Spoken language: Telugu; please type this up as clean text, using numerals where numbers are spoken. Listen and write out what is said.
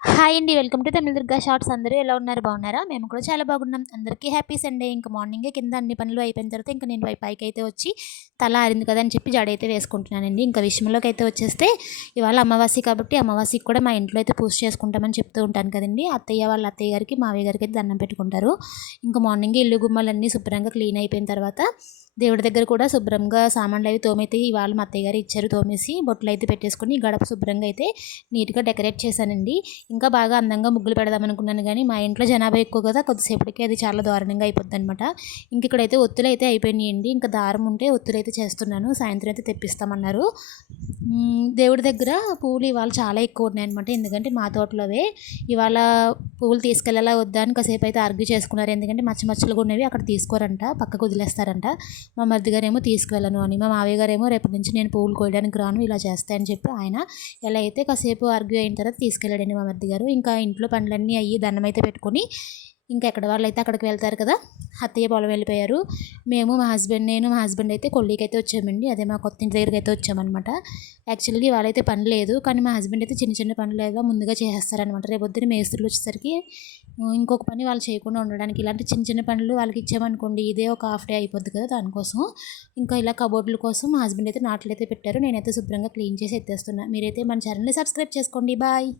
హాయ్ అండి. Welcome to Tamil Durga shorts. అందరూ ఎలా ఉన్నారు? బాగున్నారా? మేము కూడా చాలా బాగున్నాం. అందరికీ హ్యాపీ సండే. ఇంక మార్నింగే కింద అన్ని పనులు అయిపోయిన తర్వాత ఇంక నేను పైకైతే వచ్చి తల ఆరింది కదా అని చెప్పి జడైతే వేసుకుంటున్నానండి. ఇంకా విషయంలోకి అయితే వచ్చేస్తే ఇవాళ అమావాస్య కాబట్టి అమావాస్యకి కూడా మా ఇంట్లో అయితే పూజ చేసుకుంటామని చెప్తూ ఉంటాను కదండి. వాళ్ళ అత్తయ్య గారికి మావయ్య గారికి అయితే దండం పెట్టుకుంటారు. ఇంకా మార్నింగే ఇల్లు గుమ్మాలన్నీ శుభ్రంగా క్లీన్ అయిపోయిన తర్వాత దేవుడి దగ్గర కూడా శుభ్రంగా సామాన్లు అవి తోమైతే ఇవాళ మా అత్తయ్య గారు ఇచ్చారు. తోమేసి బొట్లు అయితే పెట్టేసుకొని గడప శుభ్రంగా అయితే నీట్గా డెకరేట్ చేశానండి. ఇంకా బాగా అందంగా ముగ్గులు పెడదాం అనుకున్నాను కానీ మా ఇంట్లో జనాభా ఎక్కువ కదా, కొద్దిసేపటికి అది చాలా దారుణంగా అయిపోద్ది అనమాట. ఇంక ఇక్కడైతే ఒత్తులు అయితే అయిపోయినాయండి. ఇంకా దారం ఉంటే ఒత్తులు అయితే చేస్తున్నాను. సాయంత్రం అయితే తెప్పిస్తామన్నారు. దేవుడి దగ్గర పువ్వులు ఇవాళ చాలా ఎక్కువ ఉన్నాయన్నమాట. ఎందుకంటే మా తోటలోవే ఇవాళ పువ్వులు తీసుకెళ్ళాలా వద్దా అని కాసేపు అయితే ఆర్గ్యూ చేసుకున్నారు. ఎందుకంటే మచ్చలుగా ఉన్నవి అక్కడ తీసుకోరంట, పక్కకు వదిలేస్తారంట. మా మరిది గారేమో తీసుకువెళ్ళను అని, మా మావయ్య గారేమో రేపటి నుంచి నేను పువ్వులు కోయడానికి రాను, ఇలా చేస్తాయని చెప్పి ఆయన ఎలా అయితే కాసేపు ఆర్గ్యూ అయిన తర్వాత తీసుకెళ్ళాడండి మా మరిది గారు. ఇంకా ఇంట్లో పనులన్నీ అయ్యి దండం అయితే పెట్టుకొని ఇంకా ఎక్కడ వాళ్ళు అయితే అక్కడికి వెళ్తారు కదా, అత్తయ్య పొలం వెళ్ళిపోయారు. నేను మా హస్బెండ్ అయితే కొల్లికి అయితే వచ్చామండి. అదే మా కొత్త ఇంటి దగ్గరికి అయితే వచ్చామన్నమాట. యాక్చువల్గా వాళ్ళైతే పని లేదు, కానీ మా హస్బెండ్ అయితే చిన్న చిన్న పనులు ఏదో ముందుగా చేసేస్తారనమాట. రేపు పొద్దున్న మేస్త్రులు వచ్చేసరికి ఇంకొక పని వాళ్ళు చేయకుండా ఉండడానికి ఇలాంటి చిన్న చిన్న పనులు వాళ్ళకి ఇచ్చామనుకోండి, ఇదే ఒక హాఫ్ డే అయిపోద్ది కదా, దానికోసం ఇంకా ఇలా కబోర్డుల కోసం మా హస్బెండ్ అయితే నాట్లు అయితే పెట్టారు. నేనైతే శుభ్రంగా క్లీన్ చేసి ఎత్తేస్తున్నా. మీరైతే మన ఛానల్ని సబ్స్క్రైబ్ చేసుకోండి. బాయ్.